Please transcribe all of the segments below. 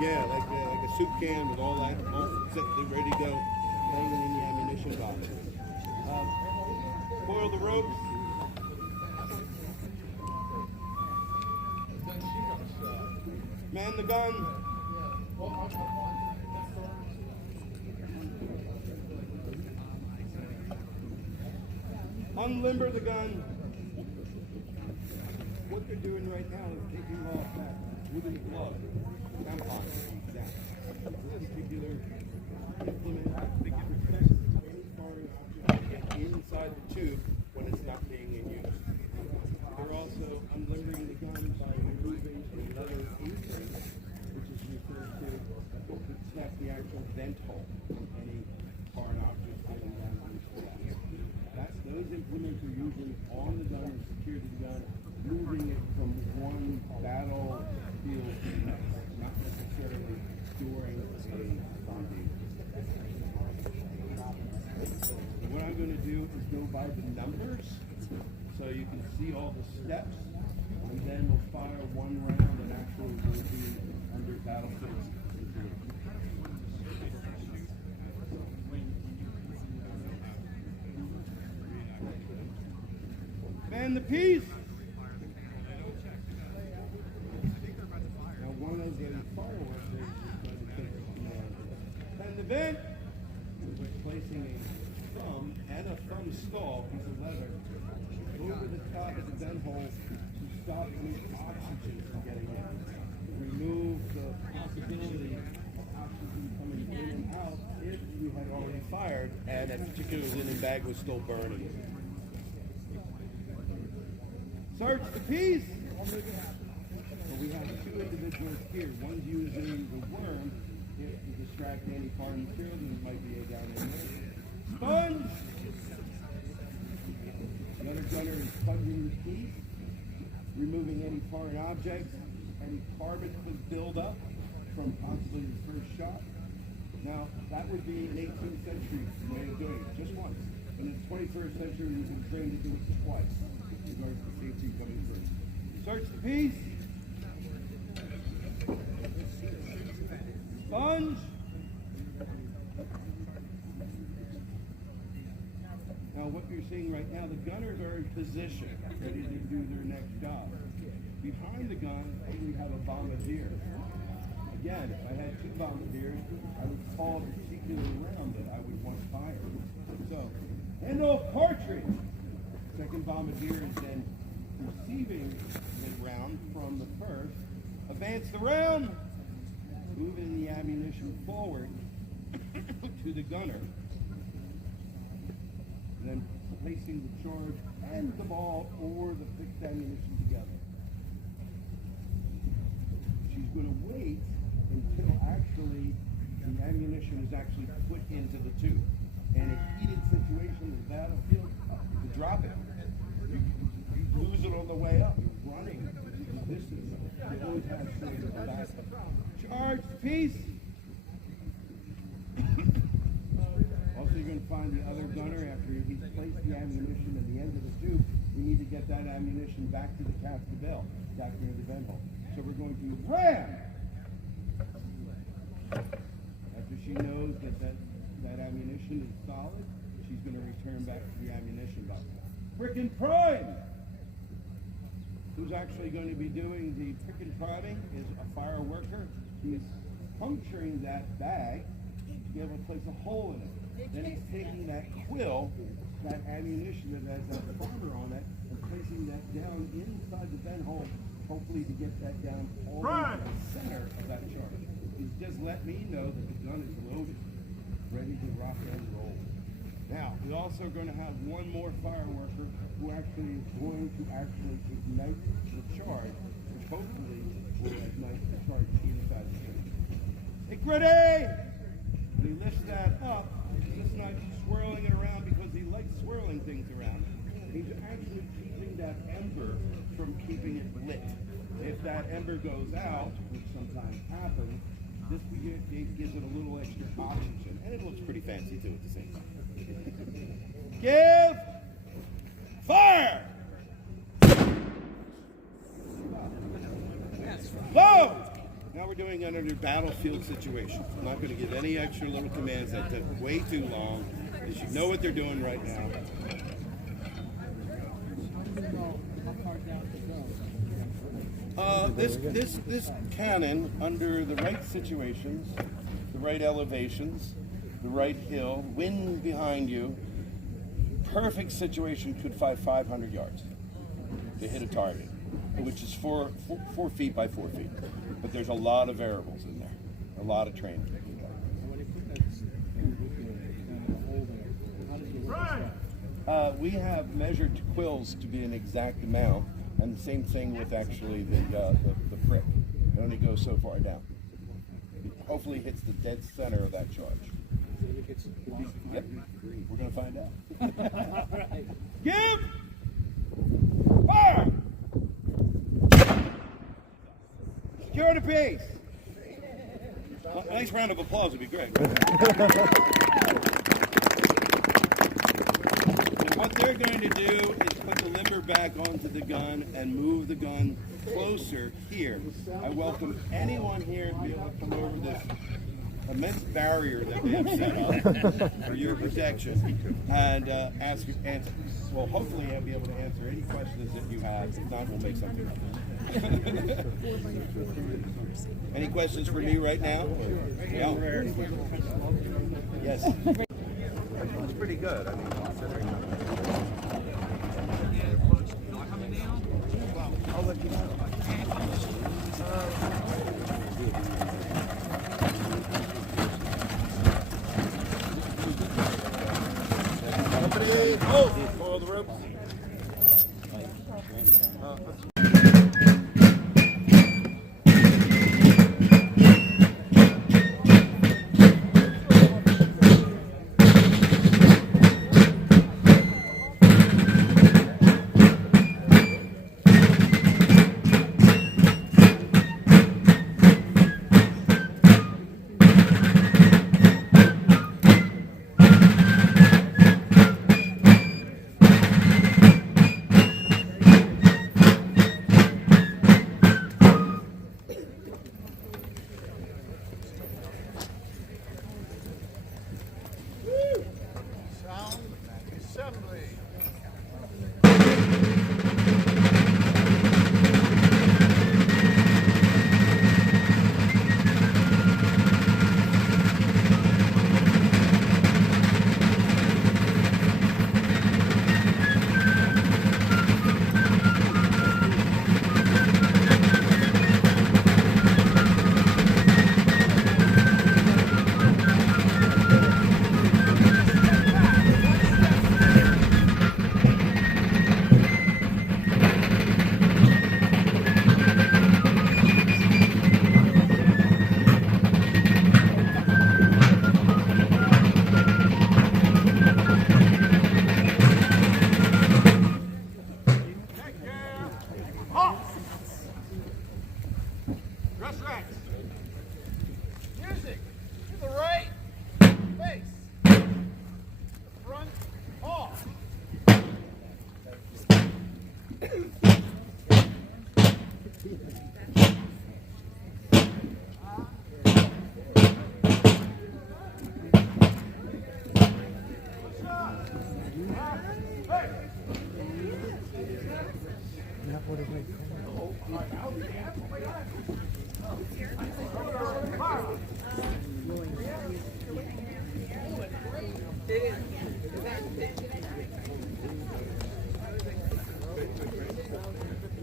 Yeah, like a soup can with all that, all set, ready to go, hanging in the ammunition box. Coil the ropes. Man the gun. Unlimber the gun. What they're doing right now is taking off that wooden glove, tampon, that particular implement to give respect to any foreign object inside the tube when it's not being in use. They're also unlimbering the gun by removing the leather apron, which is referred to, that's the actual vent hole from any foreign object getting down on the glass. That's those implements are usually on the gun and secure the gun, moving it from one battlefield to the next, not necessarily during a bombing. What I'm going to do is go by the numbers so you can see all the steps, and then we'll fire one round and actually will be under battlefield. Man the piece. Now one of the fireworks is going to take command. And the vent, we're placing a thumb and a thumb stall, piece of leather, over the top of the vent hole to stop any oxygen from getting in. Remove the possibility of oxygen coming in and out if you had already fired and that particular linen bag was still burning. Search the piece. So we have two individuals here. One's using the worm to distract any foreign material that might be down in there. Sponge. The other gunner is sponging the piece, removing any foreign objects, any carbon could build up from possibly the first shot. Now that would be an 18th century way of doing it, just once. In the 21st century, we've been trained to do it twice. Regards to safety coming through. Search the piece. Sponge. Now what you're seeing right now, the gunners are in position, ready to do their next job. Behind the gun, we have a bombardier. Again, if I had two bombardiers, I would call the particular round that I would want fired. So, end off cartridge. Second bombardier is then receiving the round from the first. Advance the round, moving the ammunition forward to the gunner, and then placing the charge and the ball or the fixed ammunition together. She's going to wait until actually the ammunition is actually put into the tube. And a heated situation in the battlefield, you drop it. You lose it on the way up. You're running the distance. You always have to stay in the back. Charge piece. Also, you're going to find the other gunner after he's placed the ammunition at the end of the tube. We need to get that ammunition back to the cascabel, back near the vent hole. So we're going to ram. After she knows that ammunition is solid, she's going to return back to the ammunition box. Frickin' prime! Who's actually going to be doing the frickin' priming is a fire worker. He's puncturing that bag to be able to place a hole in it. Then he's taking that quill, that ammunition that has that primer on it, and placing that down inside the vent hole, hopefully to get that down all the way to the center of that charge. He's just let me know that the gun is loaded, ready to rock and roll. Now, we're also going to have one more fire worker who actually is going to ignite the charge, which hopefully will ignite the charge inside the charge. Hey, Gritty! When he lifts that up, he's just not swirling it around because he likes swirling things around. He's actually keeping that ember from keeping it lit. If that ember goes out, which sometimes happens, this gives it a little extra oxygen, and it looks pretty fancy too at the same time. Give fire! Boom! Now we're doing done under battlefield situations. I'm not going to give any extra little commands that took way too long. They should know what they're doing right now. This cannon, under the right situations, the right elevations, the right hill, wind behind you, perfect situation could fly 500 yards to hit a target, which is 4 feet by 4 feet. But there's a lot of variables in there, a lot of training. We have measured quills to be an exact amount, and the same thing with actually the prick. It only goes so far down. It hopefully hits the dead center of that charge. Yep, we're going to find out. Give! Fire! Secure the base. A nice round of applause would be great. And what they're going to do is put the limber back onto the gun and move the gun closer here. I welcome anyone here to be able to come over this immense barrier that we have set up for your protection and well, hopefully I'll be able to answer any questions that you have. If not, we'll make something up. Any questions for me right now? Yeah. Yes. It's pretty good. I mean, considering. I'll let you know. Oh, follow the ropes.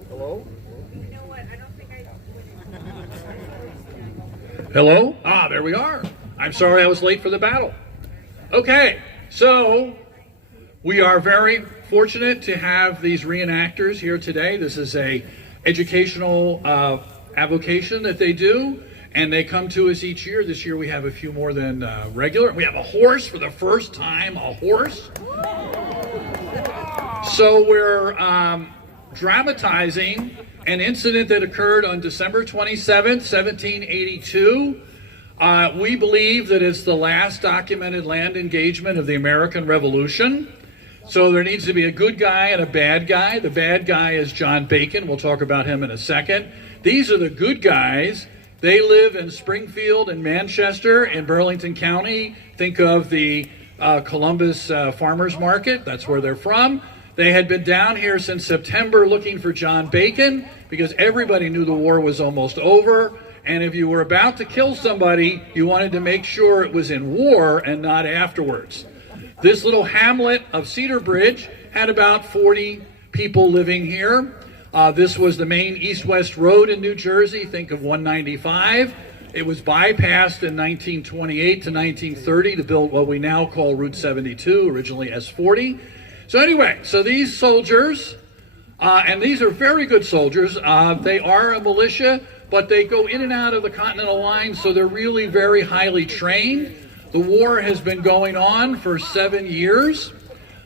Hello? Hello? Ah, there we are. I'm sorry I was late for the battle. Okay, so we are very fortunate to have these reenactors here today. This is a educational avocation that they do, and they come to us each year. This year we have a few more than regular. We have a horse for the first time, a horse. So we're dramatizing an incident that occurred on December 27th, 1782. We believe that it's the last documented land engagement of the American Revolution. So there needs to be a good guy and a bad guy. The bad guy is John Bacon. We'll talk about him in a second. These are the good guys. They live in Springfield and Manchester in Burlington County. Think of the Columbus Farmers Market. That's where they're from. They had been down here since September looking for John Bacon because everybody knew the war was almost over. And if you were about to kill somebody, you wanted to make sure it was in war and not afterwards. This little hamlet of Cedar Bridge had about 40 people living here. This was the main east-west road in New Jersey. Think of 195. It was bypassed in 1928 to 1930 to build what we now call Route 72, originally S40. So anyway, so these soldiers, and these are very good soldiers. They are a militia, but they go in and out of the Continental Line, so they're really very highly trained. The war has been going on for 7 years,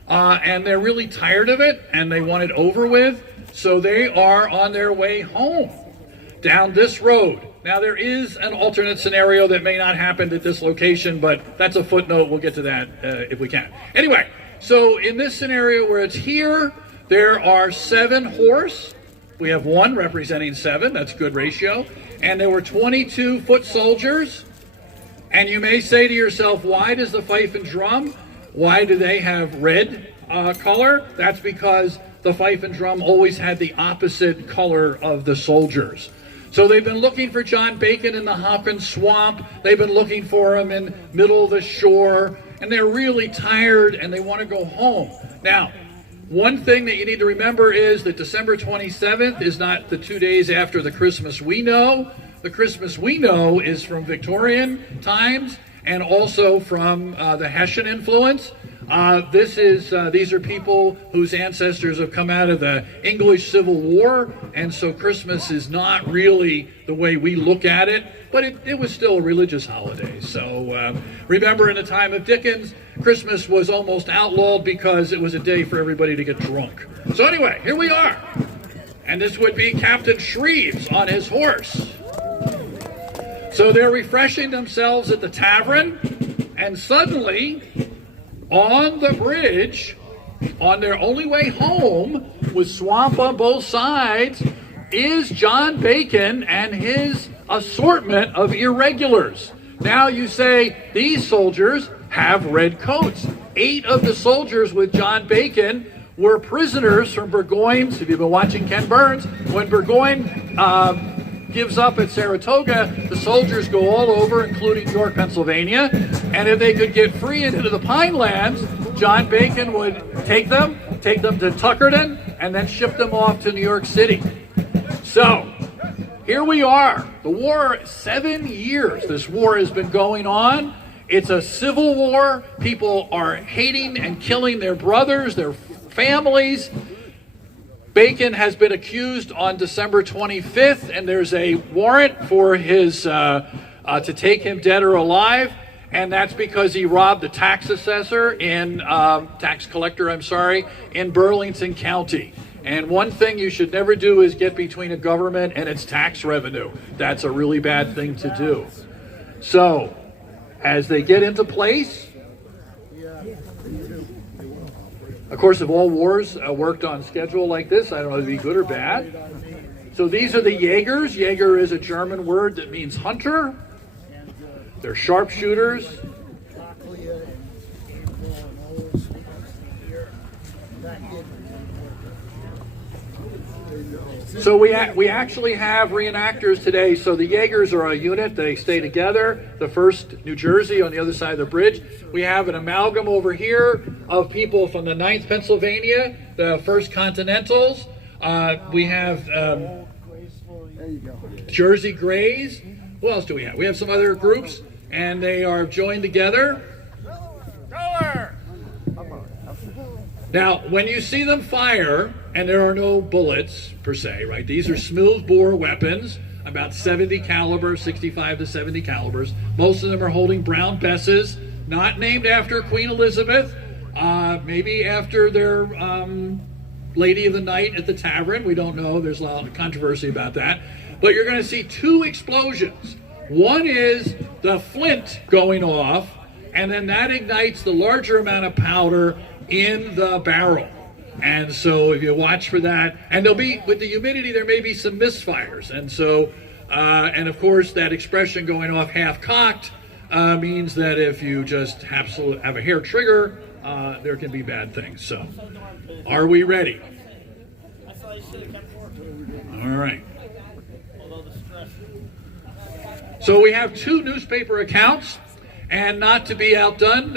and they're really tired of it, and they want it over with. So they are on their way home down this road. Now, there is an alternate scenario that may not happen at this location, but that's a footnote. We'll get to that if we can. Anyway, so in this scenario where it's here, there are 7 horse. We have 1 representing 7. That's a good ratio. And there were 22 foot soldiers. And you may say to yourself, why does the fife and drum, why do they have red color? That's because the fife and drum always had the opposite color of the soldiers. So they've been looking for John Bacon in the Hopkins Swamp. They've been looking for him in middle of the shore. And they're really tired and they want to go home. Now, one thing that you need to remember is that December 27th is not the 2 days after the Christmas we know. The Christmas we know is from Victorian times and also from the Hessian influence. These are people whose ancestors have come out of the English Civil War, and so Christmas is not really the way we look at it, but it was still a religious holiday. So remember, in the time of Dickens, Christmas was almost outlawed because it was a day for everybody to get drunk. So anyway, here we are. And this would be Captain Shreves on his horse. So they're refreshing themselves at the tavern, and suddenly, on the bridge, on their only way home, with swamp on both sides, is John Bacon and his assortment of irregulars. Now you say, these soldiers have red coats. 8 of the soldiers with John Bacon were prisoners from Burgoyne's. If you've been watching Ken Burns, when Burgoyne gives up at Saratoga, the soldiers go all over, including York, Pennsylvania. And if they could get free into the Pine Lands, John Bacon would take them to Tuckerton, and then ship them off to New York City. So, here we are. The war, 7 years this war has been going on. It's a civil war. People are hating and killing their brothers, their families. Bacon has been accused on December 25th, and there's a warrant for his to take him dead or alive, and that's because he robbed a tax collector, in Burlington County. And one thing you should never do is get between a government and its tax revenue. That's a really bad thing to do. So, as they get into place, of course, if all wars worked on schedule like this, I don't know if it'd be good or bad. So these are the Jaegers. Jaeger is a German word that means hunter. They're sharpshooters. So we actually have reenactors today. So the Jaegers are a unit. They stay together. The 1st New Jersey on the other side of the bridge. We have an amalgam over here of people from the 9th Pennsylvania, the 1st Continentals. We have Jersey Greys. What else do we have? We have some other groups, and they are joined together. Now, when you see them fire, and there are no bullets per se, right? These are smooth bore weapons, about 70 caliber, 65 to 70 calibers. Most of them are holding brown besses, not named after Queen Elizabeth, maybe after their lady of the night at the tavern. We don't know. There's a lot of controversy about that. But you're going to see 2 explosions. One is the flint going off, and then that ignites the larger amount of powder in the barrel. And so if you watch for that, and there'll be, with the humidity, there may be some misfires. And so And of course, that expression going off half-cocked means that if you just have a hair trigger, there can be bad things. So, are we ready? All right. So we have two newspaper accounts, and not to be outdone,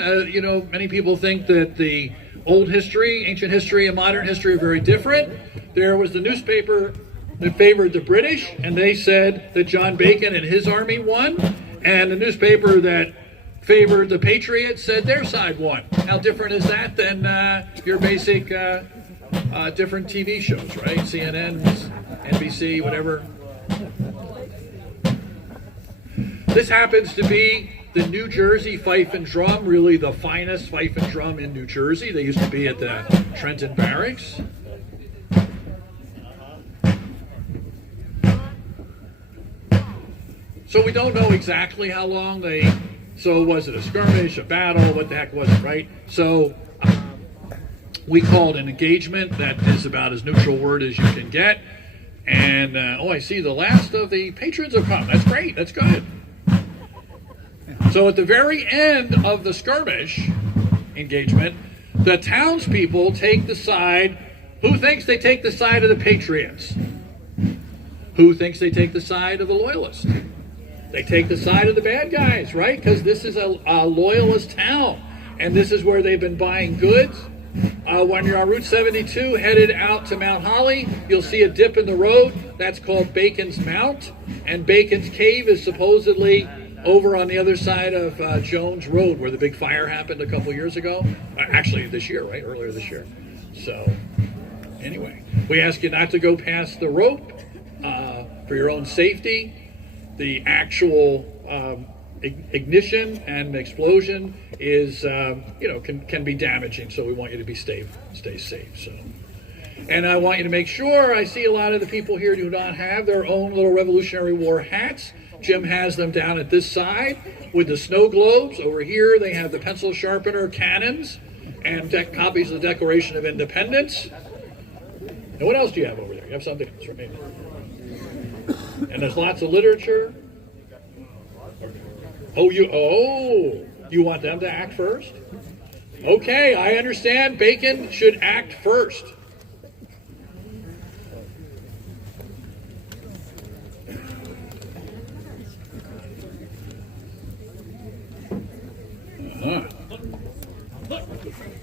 many people think that the old history, ancient history, and modern history are very different. There was the newspaper that favored the British, and they said that John Bacon and his army won, and the newspaper that favored the Patriots said their side won. How different is that than your basic different TV shows, right? CNN, NBC, whatever. This happens to be the New Jersey Fife and Drum, really the finest fife and drum in New Jersey. They used to be at the Trenton Barracks. So we don't know exactly how long so was it a skirmish, a battle, what the heck was it, right? So we call it an engagement. That is about as neutral word as you can get. And, I see the last of the patrons have come. That's great, that's good. So at the very end of the skirmish engagement, the townspeople take the side. Who thinks they take the side of the Patriots? Who thinks they take the side of the Loyalists? They take the side of the bad guys, right? Because this is a Loyalist town, and this is where they've been buying goods. When you're on Route 72 headed out to Mount Holly, you'll see a dip in the road. That's called Bacon's Mount, and Bacon's Cave is supposedly over on the other side of Jones Road, where the big fire happened a couple years ago. Actually, this year, right? Earlier this year. So, anyway, we ask you not to go past the rope for your own safety. The actual ignition and explosion is, can be damaging. So we want you to stay safe. So, and I want you to make sure. I see a lot of the people here do not have their own little Revolutionary War hats. Jim has them down at this side with the snow globes. Over here, they have the pencil sharpener cannons and copies of the Declaration of Independence. And what else do you have over there? You have something else, right? And there's lots of literature. You want them to act first? Okay, I understand. Bacon should act first.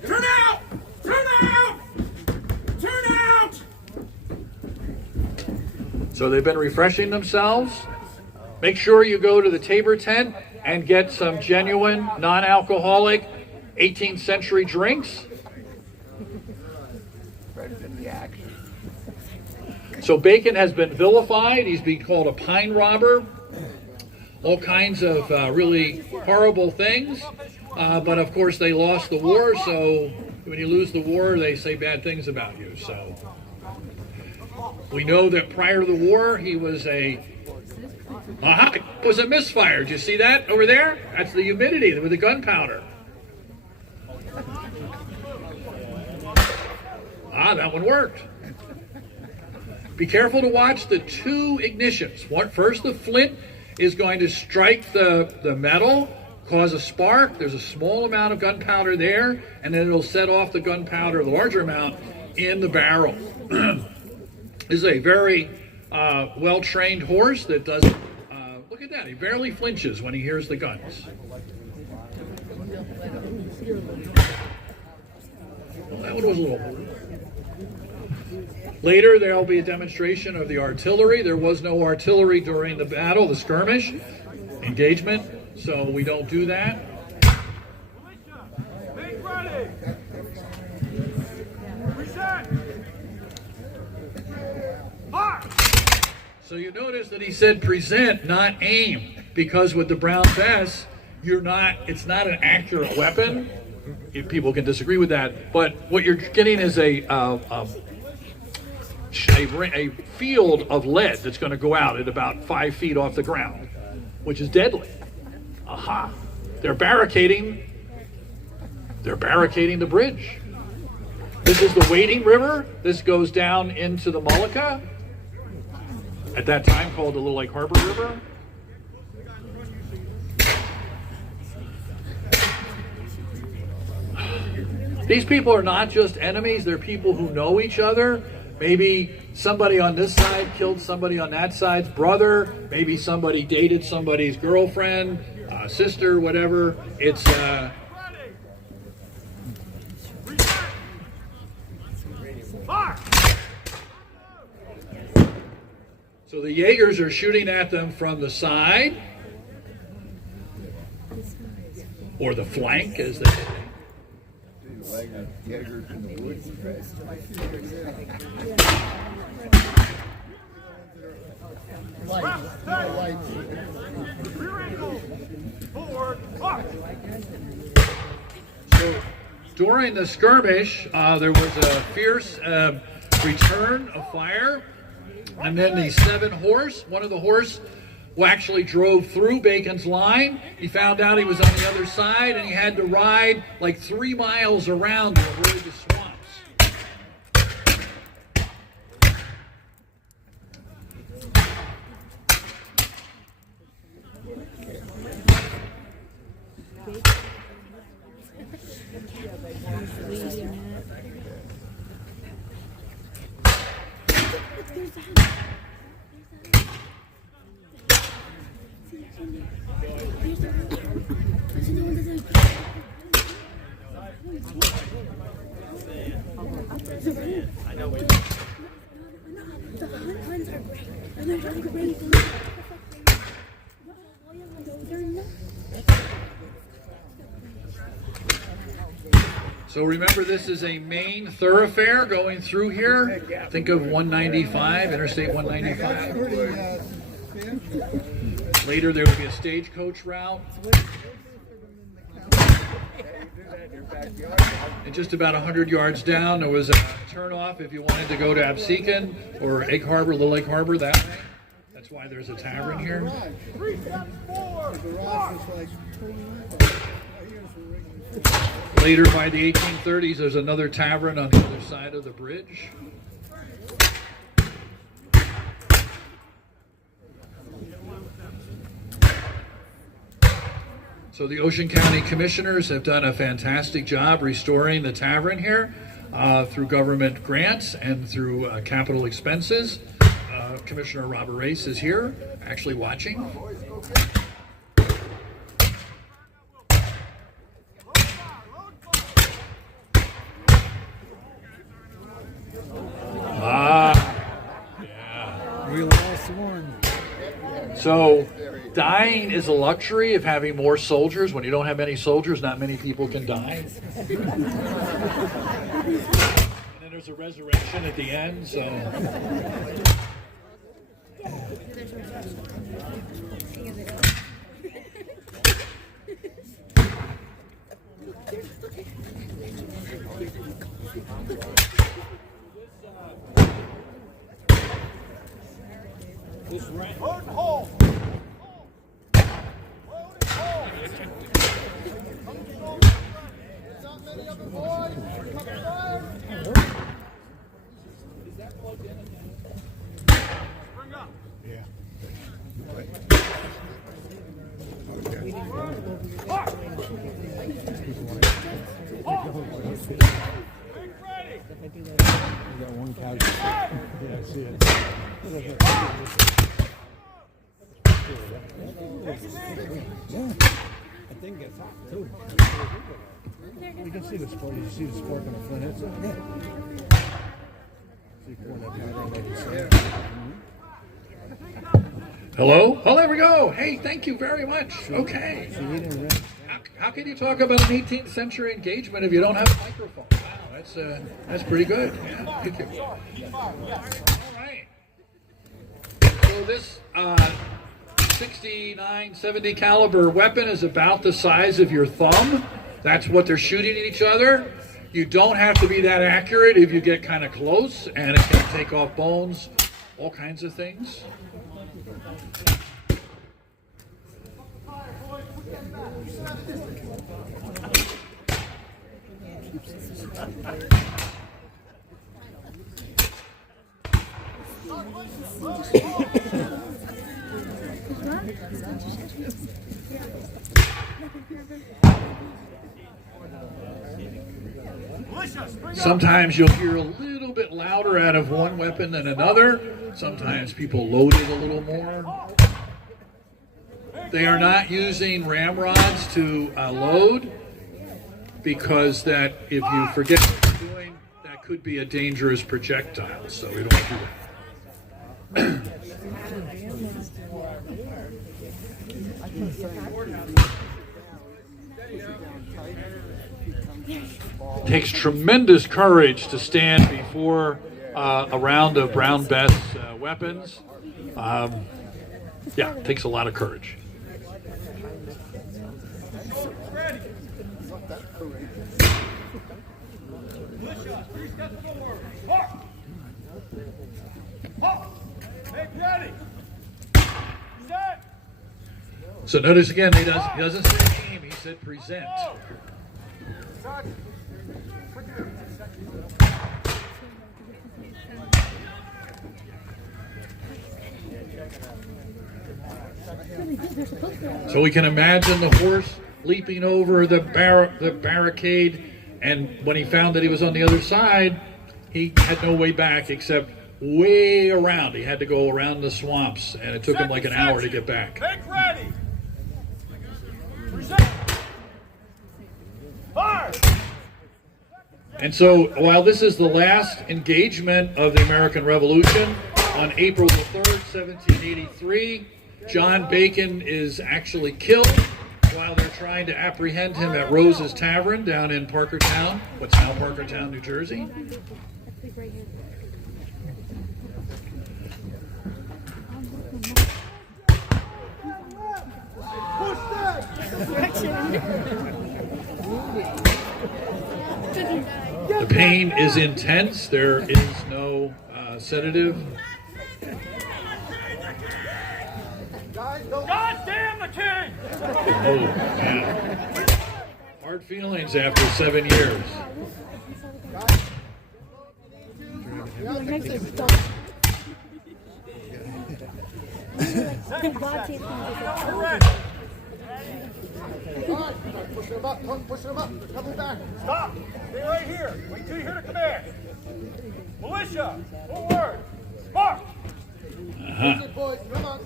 Turn out! Turn out! Turn out! So they've been refreshing themselves. Make sure you go to the Tabor tent and get some genuine, non-alcoholic 18th century drinks. So Bacon has been vilified. He's being called a pine robber. All kinds of really horrible things. But of course they lost the war, so when you lose the war, they say bad things about you. So we know that prior to the war, he was it was a misfire. Did you see that over there? That's the humidity with the gunpowder. That one worked. Be careful to watch the two ignitions. First, the flint is going to strike the metal, cause a spark. There's a small amount of gunpowder there, and then it'll set off the gunpowder, the larger amount, in the barrel. This is a very well-trained horse that doesn't, look at that, he barely flinches when he hears the guns. Well, that one was a little... Later, there will be a demonstration of the artillery. There was no artillery during the battle, the skirmish, engagement, so we don't do that. Make ready! Reset! March! So you notice that he said present, not aim, because with the brown vest, it's not an accurate weapon. If people can disagree with that, but what you're getting is a field of lead that's going to go out at about 5 feet off the ground, which is deadly. Aha! They're barricading the bridge. This is the Wading River. This goes down into the Mullica. at that time called the Little Lake Harbor River. These people are not just enemies, they're people who know each other. Maybe somebody on this side killed somebody on that side's brother. Maybe somebody dated somebody's girlfriend, sister, whatever. It's so the Jaegers are shooting at them from the side, or the flank, as they say. So during the skirmish, there was a fierce return of fire, and then the 7 horse, one of the horse who actually drove through Bacon's line. He found out he was on the other side, and he had to ride like 3 miles around to avoid the swamps. So remember, this is a main thoroughfare going through here. Think of 195, Interstate 195. Later there will be a stagecoach route. And just about 100 yards down, there was a turnoff if you wanted to go to Absecon or Egg Harbor, Little Lake Harbor that way. That's why there's a tavern here. Later, by the 1830s, there's another tavern on the other side of the bridge. So the Ocean County Commissioners have done a fantastic job restoring the tavern here through government grants and through capital expenses. Commissioner Robert Race is here, actually watching. We lost one. So dying is a luxury of having more soldiers. When you don't have many soldiers, not many people can die. And then there's a resurrection at the end, so. Load and hold. Not many of them, boys. Cover fire. Is that plugged in? Bring up. Yeah. We got one couch. Yeah, I see it. I think it's hot too. You can see the spark. You see the spark on the front end. See pouring that powder like you said. Hello? Oh, there we go. Hey, thank you very much. Okay. How can you talk about an 18th century engagement if you don't have a microphone? Wow, that's pretty good. Yeah, thank you. All right. So this 69, 70 caliber weapon is about the size of your thumb. That's what they're shooting at each other. You don't have to be that accurate if you get kind of close, and it can take off bones, all kinds of things. Sometimes you'll hear a little bit louder out of one weapon than another. Sometimes people load it a little more. They are not using ramrods to load, because that, if you forget what you're doing, that could be a dangerous projectile, so we don't want to do that. It takes tremendous courage to stand before a round of Brown Bess weapons. Yeah, it takes a lot of courage. So notice again, he doesn't say aim, he said present. So we can imagine the horse leaping over the barricade, and when he found that he was on the other side, he had no way back except way around. He had to go around the swamps, and it took him like an hour to get back. Make ready. Fire. And so while this is the last engagement of the American Revolution, on April the 3rd, 1783, John Bacon is actually killed while they're trying to apprehend him at Rose's Tavern down in Parkertown, what's now Parkertown, New Jersey. The pain is intense. There is no sedative. God damn the king! Oh, man. Hard feelings after 7 years. Push him up, coming back. Stop! Stay right here. Wait till you hear the command. Militia, forward, march! Boys, come on.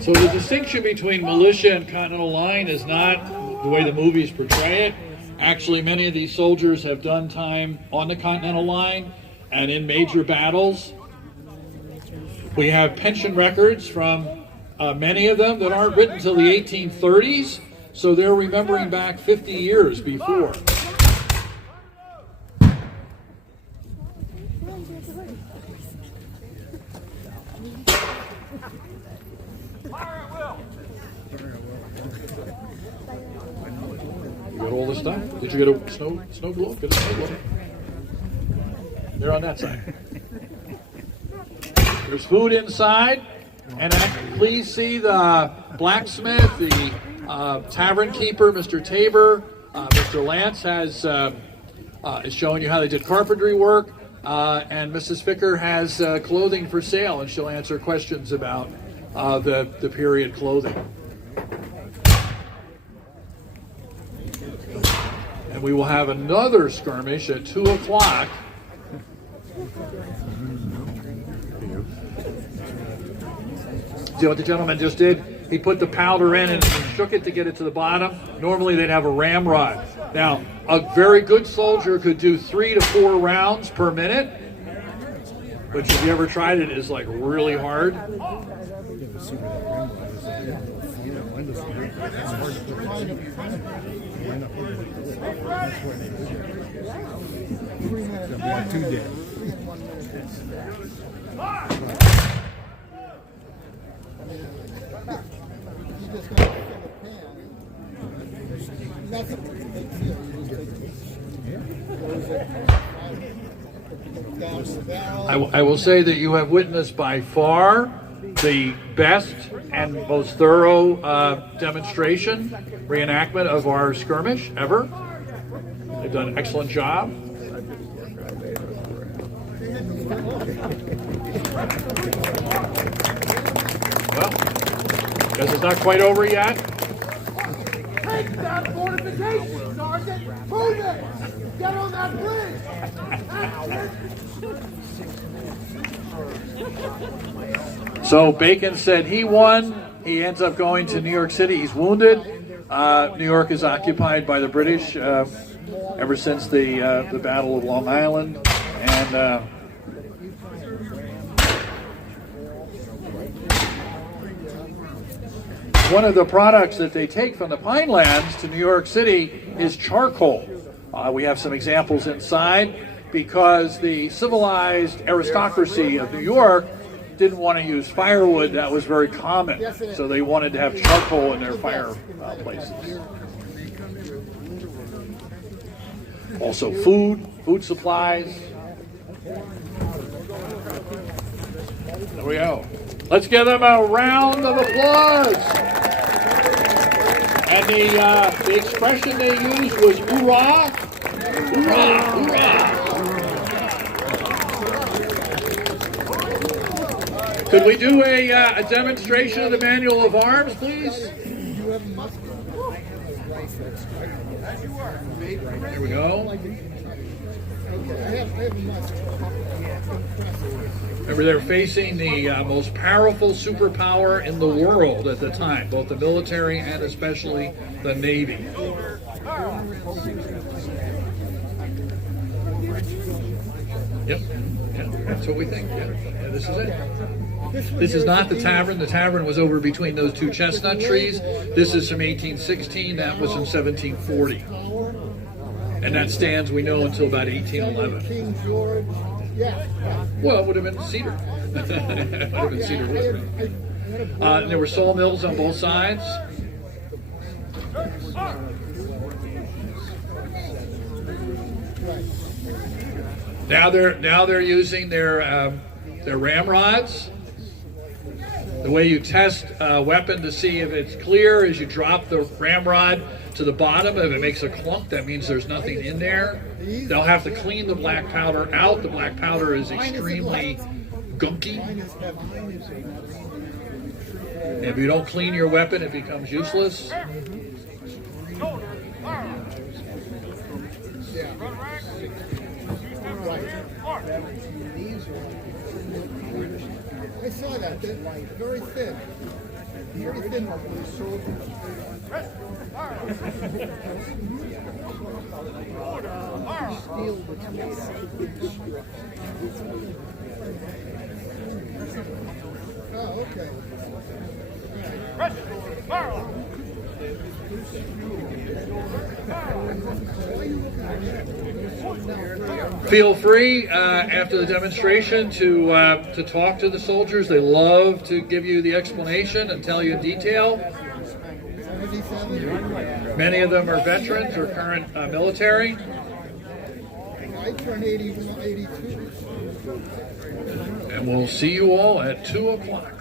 So the distinction between militia and Continental Line is not the way the movies portray it. Actually, many of these soldiers have done time on the Continental Line and in major battles. We have pension records from many of them that aren't written until the 1830s, so they're remembering back 50 years before. You got all this stuff? Did you get a snow globe? Get a snow globe. They're on that side. There's food inside, and please see the blacksmith, the tavern keeper, Mr. Tabor, Mr. Lance is showing you how they did carpentry work, and Mrs. Ficker has clothing for sale, and she'll answer questions about the period clothing. And we will have another skirmish at 2 o'clock. See what the gentleman just did? He put the powder in and shook it to get it to the bottom. Normally they'd have a ramrod. Now, a very good soldier could do 3 to 4 rounds per minute, which if you ever tried it is like really hard. I will say that you have witnessed by far the best and most thorough demonstration, reenactment of our skirmish ever. They've done an excellent job. Well, guess it's not quite over yet. Take that fortification, Sergeant! Move it! Get on that bridge! So Bacon said he won. He ends up going to New York City. He's wounded. New York is occupied by the British ever since the Battle of Long Island. And one of the products that they take from the Pine Lands to New York City is charcoal. We have some examples inside because the civilized aristocracy of New York didn't want to use firewood. That was very common. So they wanted to have charcoal in their fireplaces. Also food supplies. There we go. Let's give them a round of applause. And the expression they used was hoorah, hoorah, hoorah. Could we do a demonstration of the manual of arms, please? There we go. Remember, they're facing the most powerful superpower in the world at the time, both the military and especially the Navy. Yep, yeah, that's what we think. Yeah, this is it. This is not the tavern. The tavern was over between those two chestnut trees. This is from 1816. That was from 1740. And that stands, we know, until about 1811. King George. Yeah. Well, it would have been cedar. It would have been cedar wood. And there were sawmills on both sides. Now they're using their ramrods. The way you test a weapon to see if it's clear is you drop the ramrod to the bottom. If it makes a clunk, that means there's nothing in there. They'll have to clean the black powder out. The black powder is extremely gunky. If you don't clean your weapon, it becomes useless. I saw that. They're very thin. Very thin. Oh, okay. Feel free after the demonstration to talk to the soldiers. They love to give you the explanation and tell you in detail. Many of them are veterans or current military. I turned 82. And we'll see you all at 2 o'clock.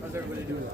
How's everybody doing?